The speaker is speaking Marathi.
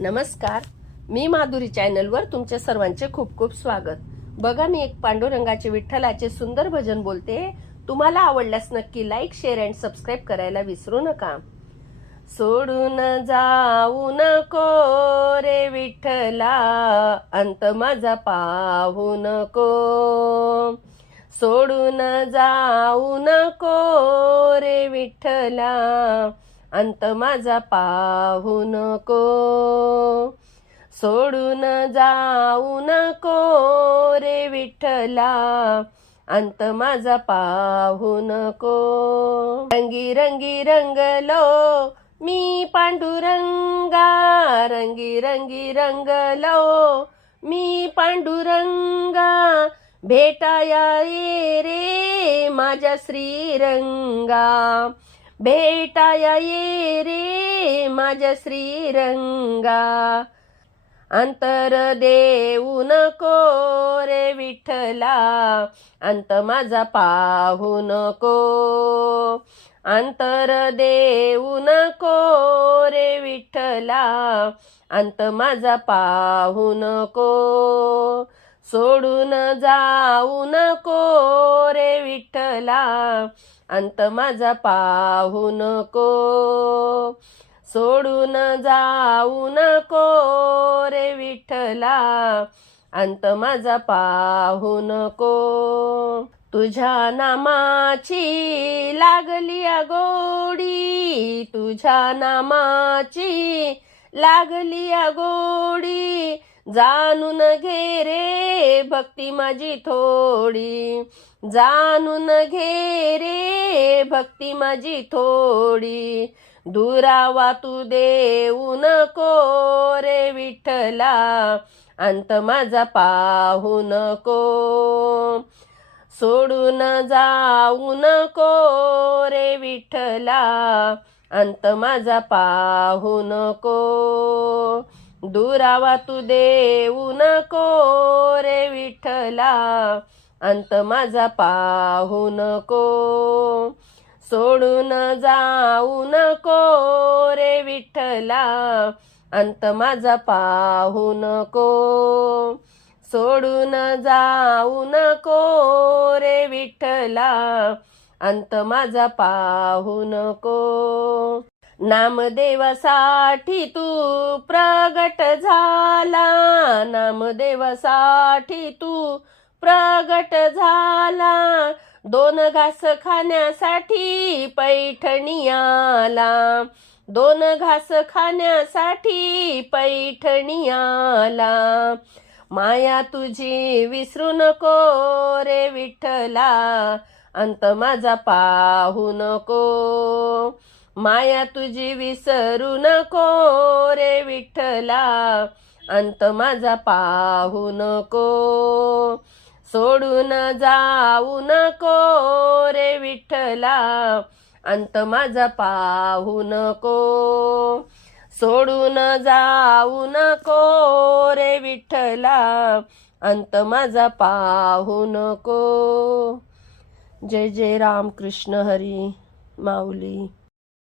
नमस्कार. मी माधुरी चॅनलवर तुमच्या सर्वांचे खूप खूप स्वागत. बघा मी एक पांडुरंगाचे विठ्ठलाचे सुंदर भजन बोलते. तुम्हाला आवडल्यास नक्की लाईक शेअर अँड सबस्क्राईब करायला विसरू नका. सोडून जाऊ नको रे विठ्ठला अंत माझा पाहू नको. सोडून जाऊ नको रे विठ्ठला अंत माझा पाहू नको. सोडून जाऊ नको रे विठ्ठला. अंत माझा पाहू नको. रंगी रंगी रंगलो मी पांडुरंगा. रंगी रंगी रंगलो मी पांडुरंगा. भेटाया ये रे माझ्या श्रीरंगा. भेटाया ये रे माझ्या श्रीरंगा अंतर देऊ नको रे विठ्ठला अंत माझा पाहू नको अंतर देऊ नको रे विठ्ठला अंत माझा पाहू नको सोडून जाऊ नको रे विठ्ठला अंत माझा पाहू नको. सोडून जाऊ नको रे विठ्ठला अंत माझा पाहू नको. तुझ्या नामाची लागली अगोडी गोडी तुझ्या नामाची लागली अगोडी गोडी जाणून घे रे भक्ती माझी थोडी. जाणून घे रे भक्ती माझी थोडी. दुरावा तू देऊ नको रे विठ्ठला. अंत माझा पाहू नको. सोडून जाऊ नको रे विठ्ठला. अंत माझा पाहू नको. दुरावा तू देऊ नको रे विठला अंत माझा पाहू नको. सोडून जाऊ नको रे विठ्ठला. अंत माझा पाहू नको. सोडून जाऊ नको रे विठ्ठला. अंत माझा पाहू नको. नामदेवासाठी तू प्रगट झाला. नामदेवासाठी तू प्रगट झाला. दोन घास खाण्यासाठी पैठणी आला दोन घास खाण्यासाठी पैठणी आला माया तुझी विसरू नको रे विठ्ठला. अंत माझा पाहू नको. माया तुझी विसरू नको रे विठ्ठला अंत माझा पाहू नको. सोडून जाऊ नको रे विठ्ठला अंत माझा पाहू नको. सोडून जाऊ नको रे विठ्ठला अंत माझा पाहू नको. जय जय राम कृष्ण हरी माऊली.